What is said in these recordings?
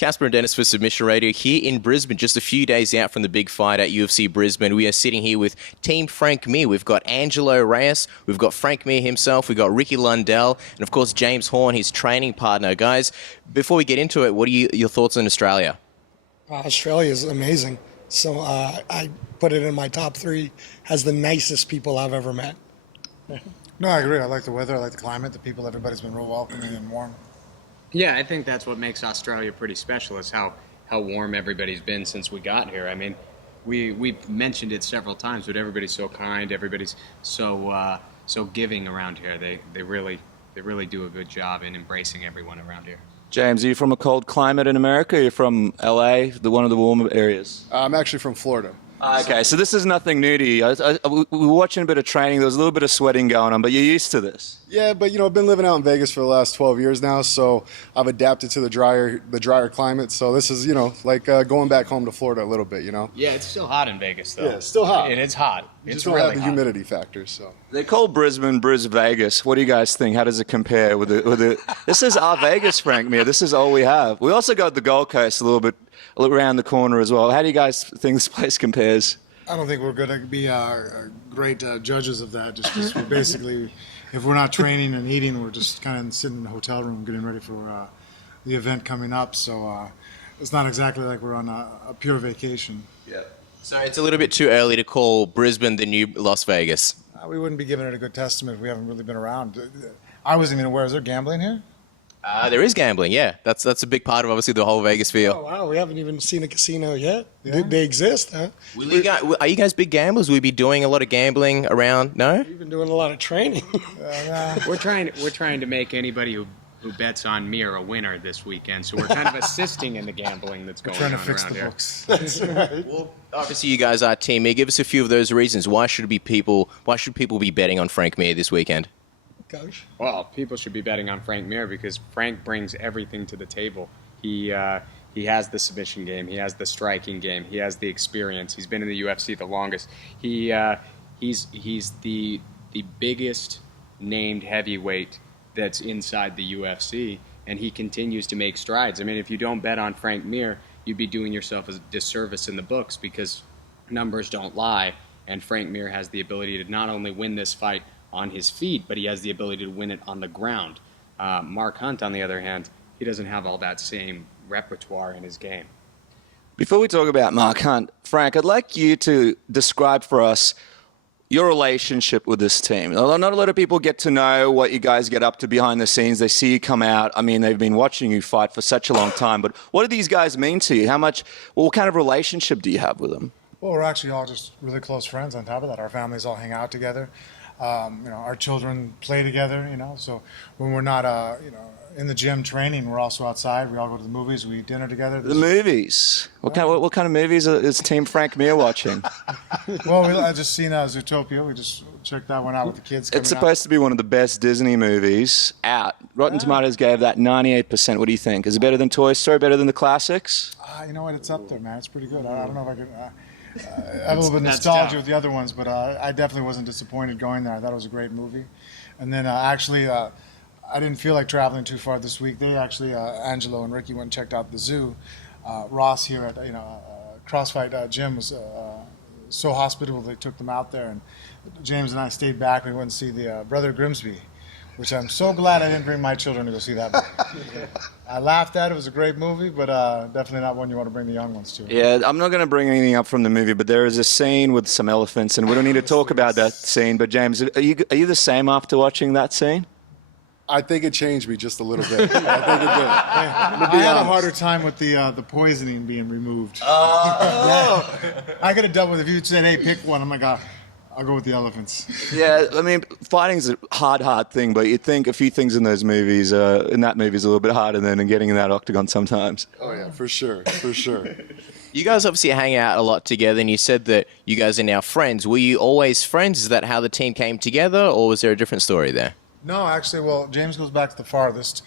Casper and Dennis for Submission Radio here in Brisbane, just a few days out from the big fight at UFC Brisbane. We are sitting here with Team Frank Mir. We've got Angelo Reyes, we've got Frank Mir himself, we've got Ricky Lundell, and of course James Horne, his training partner. Guys, before we get into it, what are your thoughts on Australia? Australia is amazing. So I put it in my top 3 as the nicest people I've ever met. No, I agree. I like the weather. I like the climate. The people, everybody's been real welcoming and warm. Yeah, I think that's what makes Australia pretty special is how warm everybody's been since we got here. I mean, we've mentioned it several times, but everybody's so kind. Everybody's so giving around here. They really do a good job in embracing everyone around here. James, are you from a cold climate in America? Are you from LA, one of the warmer areas? I'm actually from Florida. Okay, so this is nothing new to you. We were watching a bit of training. There was a little bit of sweating going on, but you're used to this. Yeah, but I've been living out in Vegas for the last 12 years now, so I've adapted to the drier climate. So this is, like going back home to Florida a little bit, Yeah, it's still hot in Vegas, though. Yeah, it's still hot. It is hot. You It's just don't really have the hot. humidity factor, so. They call Brisbane Vegas. What do you guys think? How does it compare with the? This is our Vegas, Frank Mir. This is all we have. We also got the Gold Coast a little bit around the corner as well. How do you guys think this place compares? I don't think we're going to be great judges of that. Just 'cause we're basically, if we're not training and eating, we're just kind of sitting in the hotel room getting ready for the event coming up. So it's not exactly like we're on a pure vacation. Yeah. So it's a little bit too early to call Brisbane the new Las Vegas. We wouldn't be giving it a good testament if we haven't really been around. I wasn't even aware. Is there gambling here? There is gambling, yeah. That's a big part of obviously the whole Vegas feel. Oh, wow, we haven't even seen a casino yet. Yeah. They exist, huh? Are you guys big gamblers? Will we be doing a lot of gambling around? No? We've been doing a lot of training. We're trying to make anybody who bets on Mir a winner this weekend. So we're kind of assisting in the gambling that's going Trying on to fix around the here. books. That's right. Well, obviously you guys are Team Mir. Give us a few of those reasons. Why should people be betting on Frank Mir this weekend? Gosh. Well, people should be betting on Frank Mir because Frank brings everything to the table. He has the submission game. He has the striking game. He has the experience. He's been in the UFC the longest. He's the biggest named heavyweight that's inside the UFC, and he continues to make strides. I mean, if you don't bet on Frank Mir, you'd be doing yourself a disservice in the books because numbers don't lie, and Frank Mir has the ability to not only win this fight on his feet, but he has the ability to win it on the ground. Mark Hunt, on the other hand, he doesn't have all that same repertoire in his game. Before we talk about Mark Hunt, Frank, I'd like you to describe for us your relationship with this team. Not a lot of people get to know what you guys get up to behind the scenes. They see you come out. I mean, they've been watching you fight for such a long time. But what do these guys mean to you? What kind of relationship do you have with them? Well, we're actually all just really close friends on top of that. Our families all hang out together. Our children play together, so when we're not, in the gym training, we're also outside. We all go to the movies. We eat dinner together. The movies. What kind of movies is Team Frank Mir watching? Well, I just seen Zootopia. We just checked that one out with the kids. It's supposed to be one of the best Disney movies out. Rotten Tomatoes gave that 98%. What do you think? Is it better than Toy Story, better than the classics? You know what? It's up there, man. It's pretty good. I don't know if I could... I have a little bit of nostalgia with the other ones, but I definitely wasn't disappointed going there. I thought it was a great movie. And then I didn't feel like traveling too far this week. They actually, Angelo and Ricky went and checked out the zoo. Ross here at CrossFight Gym was so hospitable. They took them out there, and James and I stayed back. We went and see the Brother Grimsby, which I'm so glad I didn't bring my children to go see that movie. I laughed at it. It was a great movie, but definitely not one you want to bring the young ones to. Yeah, I'm not going to bring anything up from the movie, but there is a scene with some elephants, and we don't need to talk about that scene. But James, are you the same after watching that scene? I think it changed me just a little bit. I think it did. I had a harder time with the poisoning being removed. Oh! I could have dealt with it if you said, hey, pick one. I'm like, I'll go with the elephants. Yeah, I mean, fighting's a hard thing, but you'd think a few things in those movies, in that movie, is a little bit harder than getting in that octagon sometimes. Oh, yeah, for sure. You guys obviously hang out a lot together, and you said that you guys are now friends. Were you always friends? Is that how the team came together, or was there a different story there? No, actually, well, James goes back to the farthest.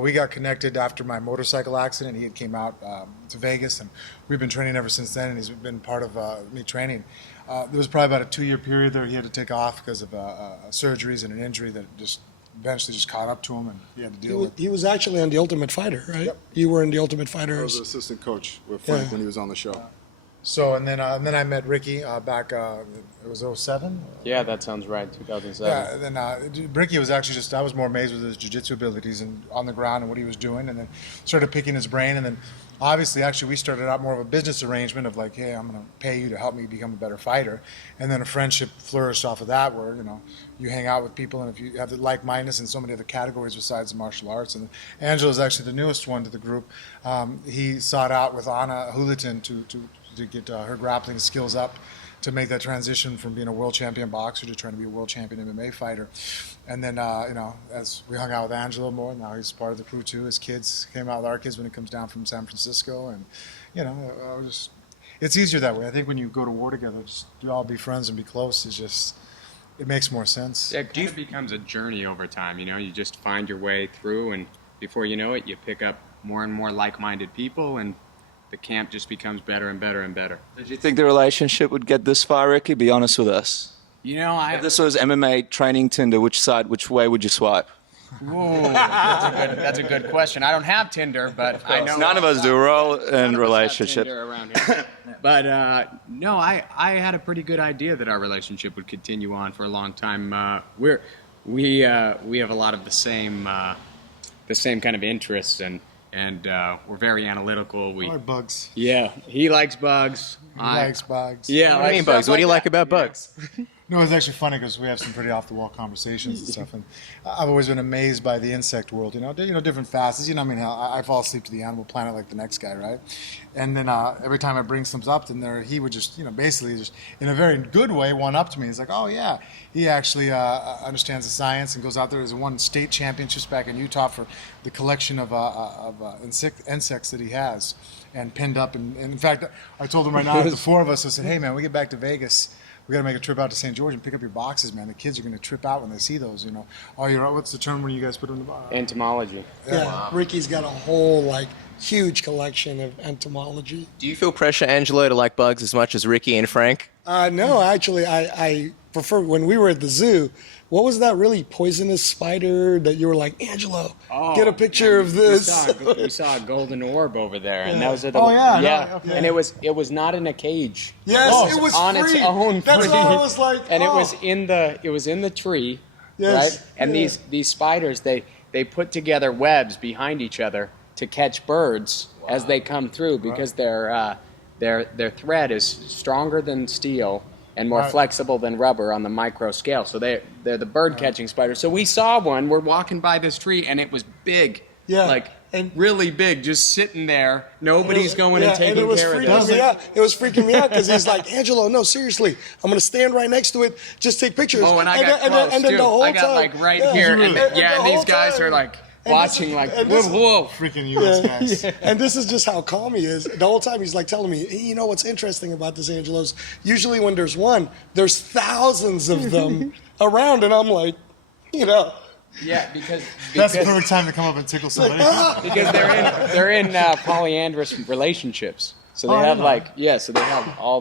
We got connected after my motorcycle accident. He had came out to Vegas, and we've been training ever since then, and he's been part of me training. There was probably about a 2-year period there he had to take off because of surgeries and an injury that just eventually just caught up to him, and he had to He deal was, with. he was actually on The Ultimate Fighter, right? Yep. You were in The Ultimate I Fighter. was an assistant coach with Frank Yeah. when he was on the show. So and then I met Ricky back. It was 07. Yeah, that sounds right. 2007. Yeah, and then Ricky was actually I was more amazed with his jiu-jitsu abilities and on the ground and what he was doing, and then started picking his brain, and then obviously actually we started out more of a business arrangement of like, hey, I'm going to pay you to help me become a better fighter, and then a friendship flourished off of that where, you hang out with people, and if you have the like-mindedness in so many other categories besides martial arts. And Angelo is actually the newest one to the group. He sought out with Anna Hulaton to get her grappling skills up, to make that transition from being a world champion boxer to trying to be a world champion MMA fighter. And then, as we hung out with Angelo more, now he's part of the crew too. His kids came out with our kids when he comes down from San Francisco. And, it's easier that way. I think when you go to war together, just you all be friends and be close, it makes more sense. Yeah, it kind of becomes a journey over time. You just find your way through, and before you know it, you pick up more and more like-minded people, and the camp just becomes better and better and better. Did you think the relationship would get this far, Ricky? Be honest with us. If this was MMA training Tinder, which way would you swipe? Whoa, that's a good question. I don't have Tinder, but I know None of us do. We're all in relationships. around here. But no, I had a pretty good idea that our relationship would continue on for a long time. We have a lot of the same kind of interests, and we're very analytical. I like bugs. Yeah, he likes bugs. He likes bugs. Yeah, What do you mean, Bugs? What do you like about Bugs? No, it's actually funny because we have some pretty off-the-wall conversations and stuff, and I've always been amazed by the insect world. Different facets. I fall asleep to the animal planet like the next guy, right? And then every time I bring something up, then he would just, basically just in a very good way, one up to me. He's like, oh yeah, he actually understands the science and goes out there. He's won state championships back in Utah for the collection of insects that he has and pinned up. And in fact, I told him right now, the four of us, I said, hey man, we get back to Vegas, we got to make a trip out to St. George and pick up your boxes, man. The kids are going to trip out when they see those, Oh, what's the term when you guys put them in the box? Entomology. Yeah, wow. Ricky's got a whole huge collection of entomology. Do you feel pressure, Angelo, to like Bugs as much as Ricky and Frank? No, actually, I prefer when we were at the zoo. What was that really poisonous spider that you were like, Angelo, get a picture of this? We saw a golden orb over there, and that was at Okay. and it was not in a cage. Yes, it was on free. its own. That's free. why I was like, and it was in the tree, Yes. right? And Yeah. these spiders, they put together webs behind each other to catch birds as they come through, because their thread is stronger than steel and more flexible than rubber on the micro scale. So they're the bird catching spiders. So we saw one. We're walking by this tree, and it was big. Yeah. And really big, just sitting there. Nobody's going and taking care of this. It was freaking me out because he's like, Angelo, no, seriously, I'm going to stand right next to it, just take pictures. Oh, and I got close, and then too. the whole I got time, right here, and these guys are watching whoa. Freaking U.S. guys. And this is just how calm he is. The whole time he's telling me, hey, what's interesting about this, Angelo's usually when there's one, there's thousands of them around, and I'm like, Yeah, because That's the perfect time to come up and tickle somebody. because they're in polyandrous relationships. So they have all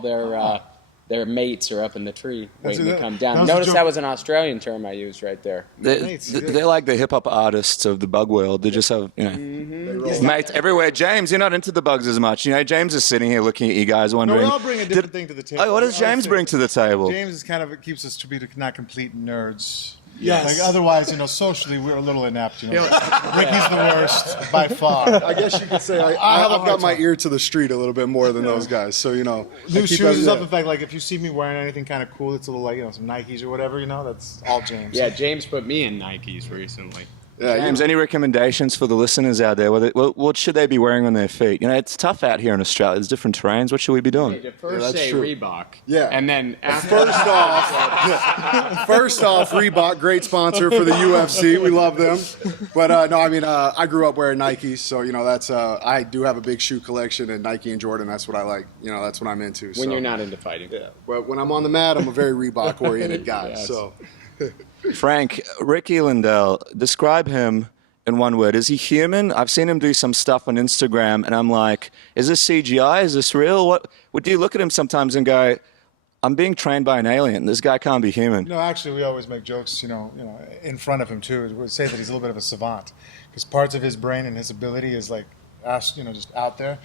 their mates are up in the tree waiting to come down. Notice that was an Australian term I used right there. They're like the hip hop artists of the bug world. They just have, mates everywhere. James, you're not into the bugs as much. James is sitting here looking at you guys, wondering. We all bring a different thing to the table. Oh, what does James bring to the table? James is keeps us to be not complete nerds. Yes. Otherwise, socially we're a little inept. Ricky's the worst by far. I guess you could say I've got my ear to the street a little bit more than those guys. So New shoes is up. In fact, if you see me wearing anything kind of cool, it's a little some Nikes or whatever. That's all James. Yeah, James put me in Nikes recently. Yeah, James, any recommendations for the listeners out there? What should they be wearing on their feet? It's tough out here in Australia. There's different terrains. What should we be doing? First say true. Reebok. Yeah. And then after First off, Reebok, great sponsor for the UFC. We love them. But I grew up wearing Nikes, so that's I do have a big shoe collection, and Nike and Jordan. That's what I like. That's what I'm into. when you're not into fighting. Yeah. But when I'm on the mat, I'm a very Reebok oriented guy. Yes. So. Frank, Ricky Lundell, describe him in one word. Is he human? I've seen him do some stuff on Instagram, and I'm like, is this CGI? Is this real? What do you look at him sometimes and go, I'm being trained by an alien. This guy can't be human. No, actually, we always make jokes, in front of him too. We say that he's a little bit of a savant, because parts of his brain and his ability is like, just out there.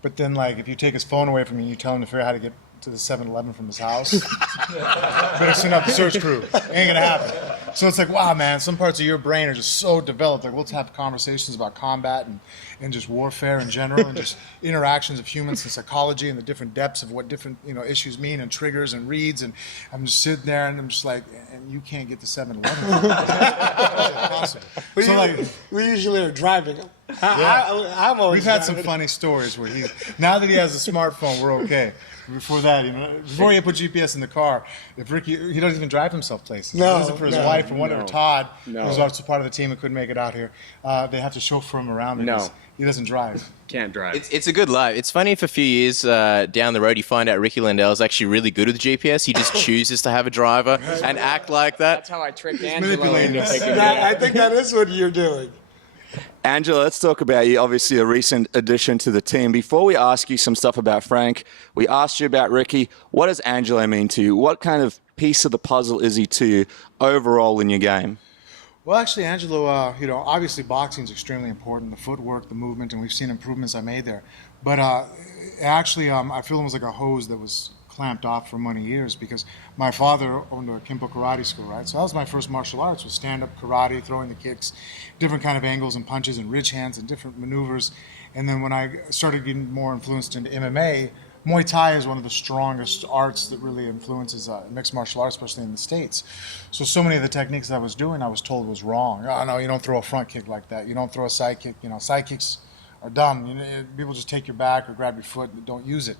But then, like, if you take his phone away from him, and you tell him to figure out how to get to the 7-Eleven from his house, better send out the search crew. Ain't gonna happen. So it's like, wow, man, some parts of your brain are just so developed. Like, we'll have conversations about combat and just warfare in general, and just interactions of humans and psychology and the different depths of what different issues mean and triggers and reads. And I'm just sitting there and I'm just like, and you can't get to 7-Eleven. Impossible. We usually are driving. I'm always. We've had some driving. funny stories where now that he has a smartphone, we're okay. Before that, before he put GPS in the car, if Ricky, he doesn't even drive himself places. He does it for his wife and whatever. Todd, who's also part of the team and couldn't make it out here, they have to chauffeur him around because he doesn't drive. Can't drive. It's a good life. It's funny if a few years down the road you find out Ricky Lundell is actually really good with GPS. He just chooses to have a driver and act like that. That's how I tricked Angelo manipulating into us. picking me I up. think that is what you're doing. Angela, let's talk about you. Obviously, a recent addition to the team. Before we ask you some stuff about Frank, we asked you about Ricky. What does Angelo mean to you? What kind of piece of the puzzle is he to you overall in your game? Well, actually, Angelo, obviously boxing is extremely important, the footwork, the movement, and we've seen improvements I made there. But actually, I feel almost like a hose that was clamped off for many years, because my father owned a Kempo karate school, right? So that was my first martial arts, was stand-up karate, throwing the kicks, different kind of angles and punches and ridge hands and different maneuvers. And then when I started getting more influenced into MMA, Muay Thai is one of the strongest arts that really influences mixed martial arts, especially in the States. So many of the techniques I was doing, I was told was wrong. Oh, no, you don't throw a front kick like that. You don't throw a side kick. Side kicks are dumb. People just take your back or grab your foot and don't use it.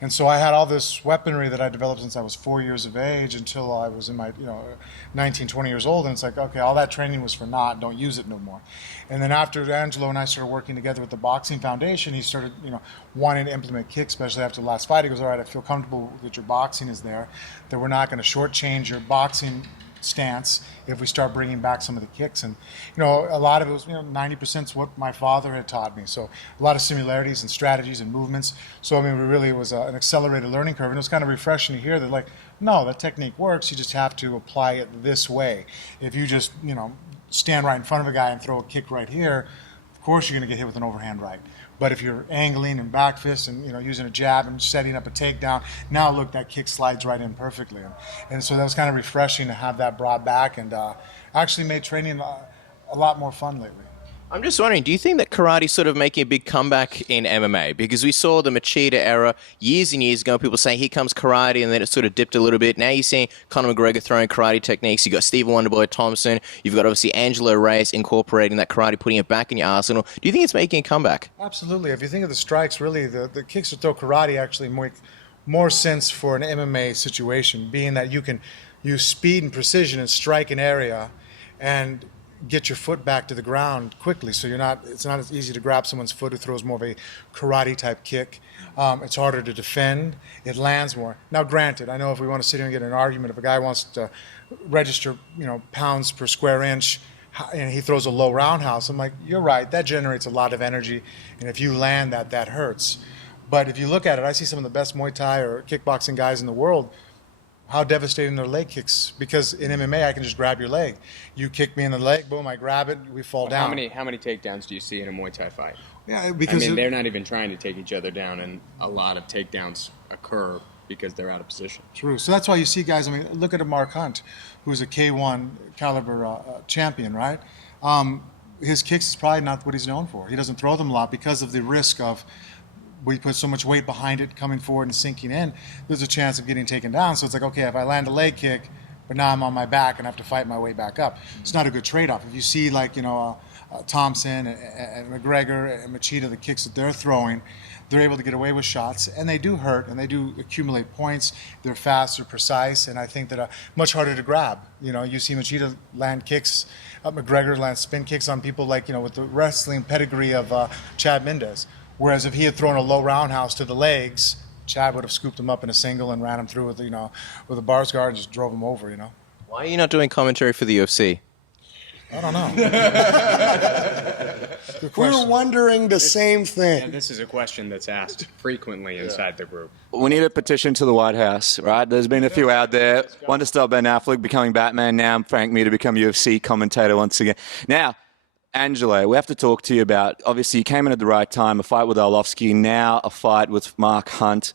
And so I had all this weaponry that I developed since I was 4 years of age until I was in my 19, 20 years old. And it's like, okay, all that training was for naught. Don't use it no more. And then after Angelo and I started working together with the Boxing Foundation, he started wanting to implement kicks, especially after the last fight. He goes, all right, I feel comfortable that your boxing is there, that we're not going to shortchange your boxing stance if we start bringing back some of the kicks. And a lot of it was 90% is what my father had taught me, so a lot of similarities and strategies and movements. So I mean, it really was an accelerated learning curve, and it was kind of refreshing to hear that, like, no, that technique works, you just have to apply it this way. If you just stand right in front of a guy and throw a kick right here, of course you're going to get hit with an overhand right. But if you're angling and back fist and using a jab and setting up a takedown, now look, that kick slides right in perfectly. And so that was kind of refreshing to have that brought back, and actually made training a lot more fun lately. I'm just wondering, do you think that karate's sort of making a big comeback in MMA? Because we saw the Machida era years and years ago, people saying, here comes karate, and then it sort of dipped a little bit. Now you're seeing Conor McGregor throwing karate techniques. You've got Stephen Wonderboy Thompson. You've got, obviously, Angelo Reyes incorporating that karate, putting it back in your arsenal. Do you think it's making a comeback? Absolutely. If you think of the strikes, really, the kicks that throw karate actually make more sense for an MMA situation, being that you can use speed and precision and strike an area and get your foot back to the ground quickly, so it's not as easy to grab someone's foot who throws more of a karate type kick. It's harder to defend. It lands more. Now, granted, I know if we want to sit here and get in an argument, if a guy wants to register, pounds per square inch, and he throws a low roundhouse, I'm like, you're right, that generates a lot of energy, and if you land that hurts. But if you look at it, I see some of the best Muay Thai or kickboxing guys in the world, how devastating their leg kicks, because in MMA I can just grab your leg. You kick me in the leg, boom, I grab it, we fall down. How many takedowns do you see in a Muay Thai fight? Yeah, because they're not even trying to take each other down, and a lot of takedowns occur because they're out of position. True. So that's why you see guys, look at a Mark Hunt, who's a K1 caliber champion, right? His kicks is probably not what he's known for. He doesn't throw them a lot because of the risk of, we put so much weight behind it, coming forward and sinking in, there's a chance of getting taken down. So it's like, okay, if I land a leg kick, but now I'm on my back and I have to fight my way back up. It's not a good trade-off. If you see, like, Thompson and McGregor and Machida, the kicks that they're throwing, they're able to get away with shots, and they do hurt, and they do accumulate points. They're fast, they're precise, and I think that much harder to grab. You see Machida land kicks, McGregor land spin kicks on people like, with the wrestling pedigree of Chad Mendes. Whereas if he had thrown a low roundhouse to the legs, Chad would have scooped him up in a single and ran him through with a bars guard and just drove him over. Why are you not doing commentary for the UFC? I don't know. Good We're question. wondering the same thing. And this is a question that's asked frequently inside the group. We need a petition to the White House, right? There's been a few out there. One to stop Ben Affleck becoming Batman. Now Frank Mir to become UFC commentator once again. Now, Angelo, we have to talk to you about, obviously you came in at the right time, a fight with Arlovsky, now a fight with Mark Hunt.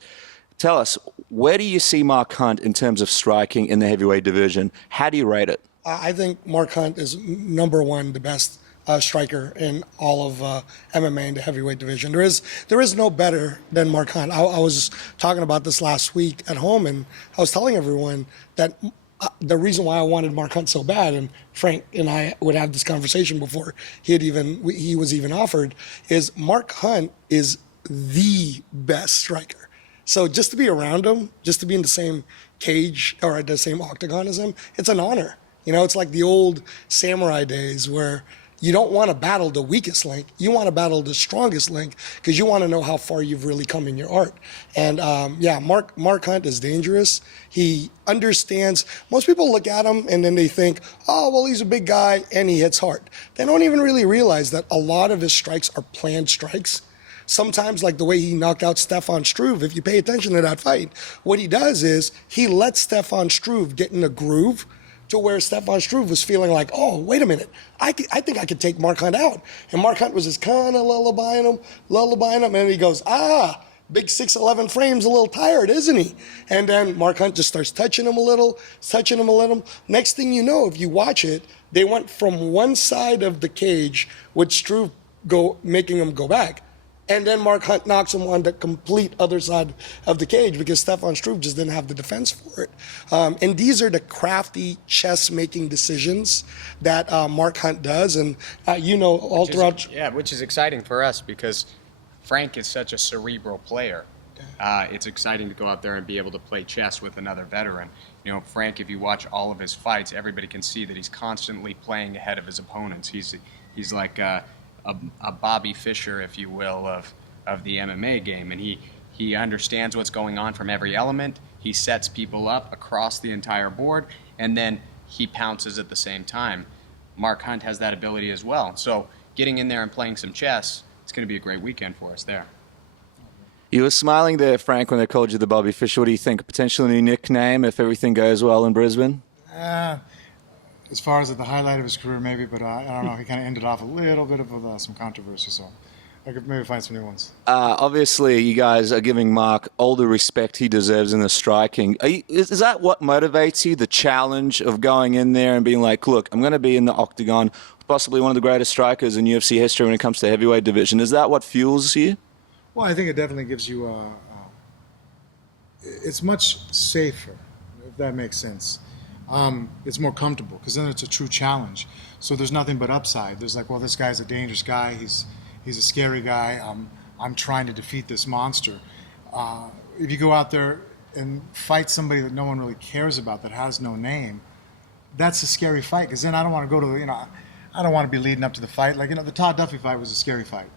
Tell us, where do you see Mark Hunt in terms of striking in the heavyweight division? How do you rate it? I think Mark Hunt is number one, the best striker in all of MMA in the heavyweight division. There is no better than Mark Hunt. I was talking about this last week at home, and I was telling everyone that the reason why I wanted Mark Hunt so bad, and Frank and I would have this conversation before he was even offered, is Mark Hunt is the best striker. So just to be around him, just to be in the same cage or the same octagon as him, it's an honor. You know, it's like the old samurai days where you don't want to battle the weakest link. You want to battle the strongest link because you want to know how far you've really come in your art. And Mark Hunt is dangerous. He understands. Most people look at him and then they think, oh, well, he's a big guy and he hits hard. They don't even really realize that a lot of his strikes are planned strikes. Sometimes, like the way he knocked out Stefan Struve, if you pay attention to that fight, what he does is he lets Stefan Struve get in a groove to where Stefan Struve was feeling like, oh, wait a minute, I think I could take Mark Hunt out. And Mark Hunt was just kind of lullabying him, and he goes, big 6'11" frame's a little tired, isn't he? And then Mark Hunt just starts touching him a little. Next thing you know, if you watch it, they went from one side of the cage with Struve making him go back. And then Mark Hunt knocks him on the complete other side of the cage because Stefan Struve just didn't have the defense for it. And these are the crafty chess-making decisions that Mark Hunt does. And, all throughout... Which is exciting for us because Frank is such a cerebral player. It's exciting to go out there and be able to play chess with another veteran. You know, Frank, if you watch all of his fights, everybody can see that he's constantly playing ahead of his opponents. He's like... a Bobby Fischer, if you will, of the MMA game. And he understands what's going on from every element. He sets people up across the entire board, and then he pounces at the same time. Mark Hunt has that ability as well. So getting in there and playing some chess, it's going to be a great weekend for us there. You were smiling there, Frank, when they called you the Bobby Fischer. What do you think? A potential new nickname if everything goes well in Brisbane? As far as at the highlight of his career, maybe, but I don't know. He kind of ended off a little bit of some controversy, so I could maybe find some new ones. Obviously, you guys are giving Mark all the respect he deserves in the striking. Is that what motivates you, the challenge of going in there and being like, look, I'm going to be in the octagon, possibly one of the greatest strikers in UFC history when it comes to heavyweight division. Is that what fuels you? Well, I think it definitely gives you it's much safer, if that makes sense. It's more comfortable because then it's a true challenge. So there's nothing but upside. There's like, well, this guy's a dangerous guy. He's a scary guy. I'm trying to defeat this monster. If you go out there and fight somebody that no one really cares about, that has no name, that's a scary fight because then I don't want to go to I don't want to be leading up to the fight. Like the Todd Duffy fight was a scary fight,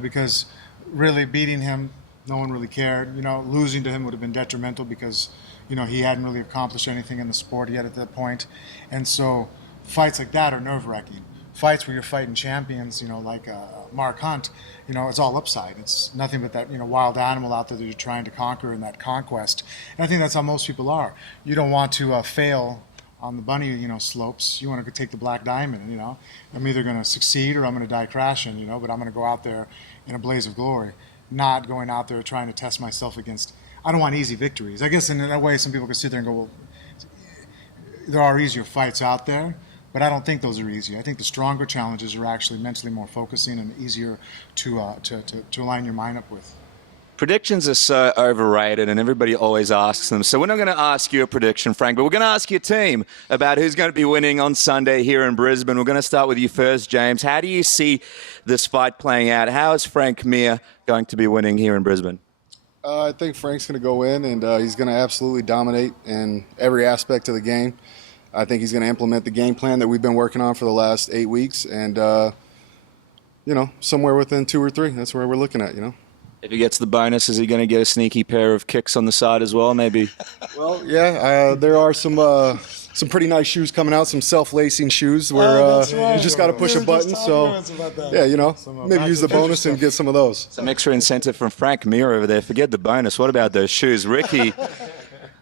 because really beating him, no one really cared. Losing to him would have been detrimental because he hadn't really accomplished anything in the sport yet at that point. And so fights like that are nerve-wracking. Fights where you're fighting champions, like Mark Hunt, it's all upside. It's nothing but that, wild animal out there that you're trying to conquer in that conquest. And I think that's how most people are. You don't want to fail on the bunny, slopes. You want to take the black diamond, I'm either going to succeed or I'm going to die crashing, but I'm going to go out there in a blaze of glory, not going out there trying to test myself against. I don't want easy victories. I guess in that way, some people can sit there and go, well, there are easier fights out there, but I don't think those are easy. I think the stronger challenges are actually mentally more focusing and easier to align your mind up with. Predictions are so overrated, and everybody always asks them. So we're not going to ask you a prediction, Frank, but we're going to ask your team about who's going to be winning on Sunday here in Brisbane. We're going to start with you first, James. How do you see this fight playing out? How is Frank Mir going to be winning here in Brisbane? I think Frank's going to go in, and he's going to absolutely dominate in every aspect of the game. I think he's going to implement the game plan that we've been working on for the last 8 weeks, and, somewhere within 2 or 3. That's where we're looking at, If he gets the bonus, is he going to get a sneaky pair of kicks on the side as well, maybe? Well, yeah, there are some some pretty nice shoes coming out, some self-lacing shoes where that's right. you just got to push We a were just button. talking So, to us about that. yeah, you know, maybe back use to the the bonus and get some of those. Some extra incentive from Frank Mir over there. Forget the bonus. What about those shoes? Ricky,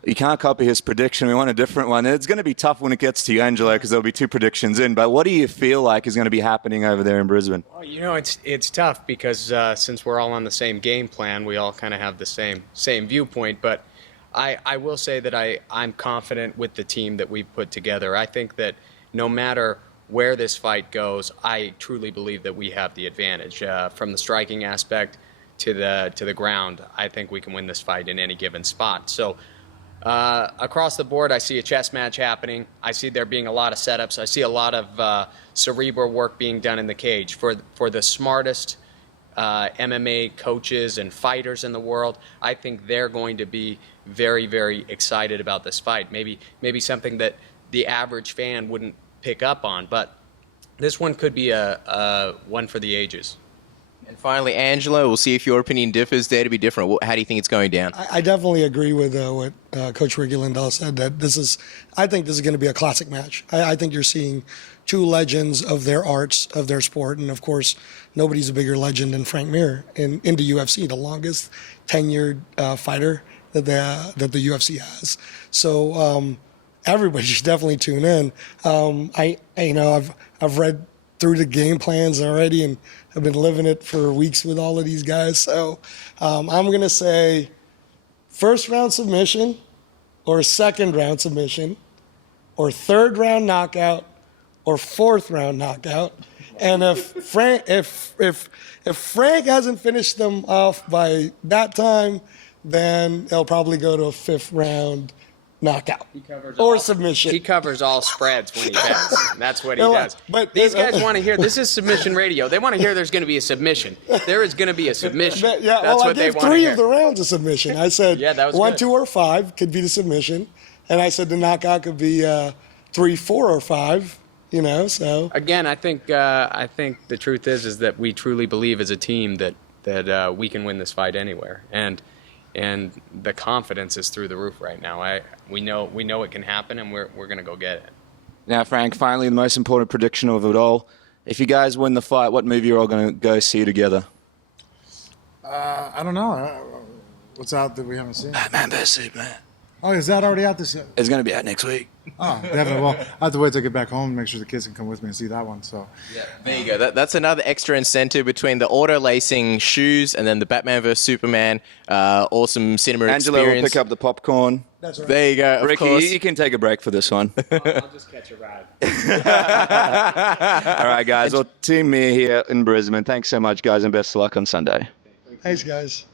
you can't copy his prediction. We want a different one. It's going to be tough when it gets to you, Angelo, because there'll be 2 predictions in. But what do you feel like is going to be happening over there in Brisbane? Well, you know, it's tough because since we're all on the same game plan, we all kind of have the same viewpoint. But I will say that I'm confident with the team that we've put together. I think that no matter where this fight goes, I truly believe that we have the advantage. From the striking aspect to the ground, I think we can win this fight in any given spot. So across the board, I see a chess match happening. I see there being a lot of setups. I see a lot of cerebral work being done in the cage. For the smartest MMA coaches and fighters in the world, I think they're going to be very, very excited about this fight. Maybe something that the average fan wouldn't pick up on, but this one could be a one for the ages. And finally, Angelo, we'll see if your opinion differs. Dare to be different. How do you think it's going down? I definitely agree with what Coach Ricky Lundell said, that I think this is going to be a classic match. I think you're seeing 2 legends of their arts, of their sport, and of course, nobody's a bigger legend than Frank Mir in the UFC, the longest tenured fighter that the UFC has. So everybody should definitely tune in. I've read through the game plans already, and I've been living it for weeks with all of these guys. So I'm going to say first round submission, or second round submission, or third round knockout, or fourth round knockout. And if Frank hasn't finished them off by that time, then they'll probably go to a 5th round knockout or submission. He covers all spreads when he bets. That's what he No, does. but These guys want to hear, this is submission radio. They want to hear there's going to be a submission. There is going to be a submission. Yeah, That's I what they gave want to 3 hear. of the rounds a submission. I said Yeah, that was 1, good. 2, or 5 could be the submission, and I said the knockout could be 3, 4, or 5. You know, so Again, I think the truth is that we truly believe as a team that we can win this fight anywhere, and the confidence is through the roof right now. We know it can happen, and we're going to go get it. Now, Frank, finally, the most important prediction of it all. If you guys win the fight, what movie are you all going to go see together? I don't know. What's out that we haven't seen? Batman vs. Superman. Oh, is that already out this? It's going to be out next week. Oh, definitely. Well, I have to wait till I get back home and make sure the kids can come with me and see that one. So, There you go. That's another extra incentive between the auto lacing shoes and then the Batman vs Superman. Awesome cinema Angelo will experience. pick up the popcorn. that's right. There you go. Of Ricky, course. you can take a break for this one. I'll just catch a ride. All right, guys. Well, Team Mir here in Brisbane. Thanks so much, guys, and best of luck on Sunday. Thanks, guys.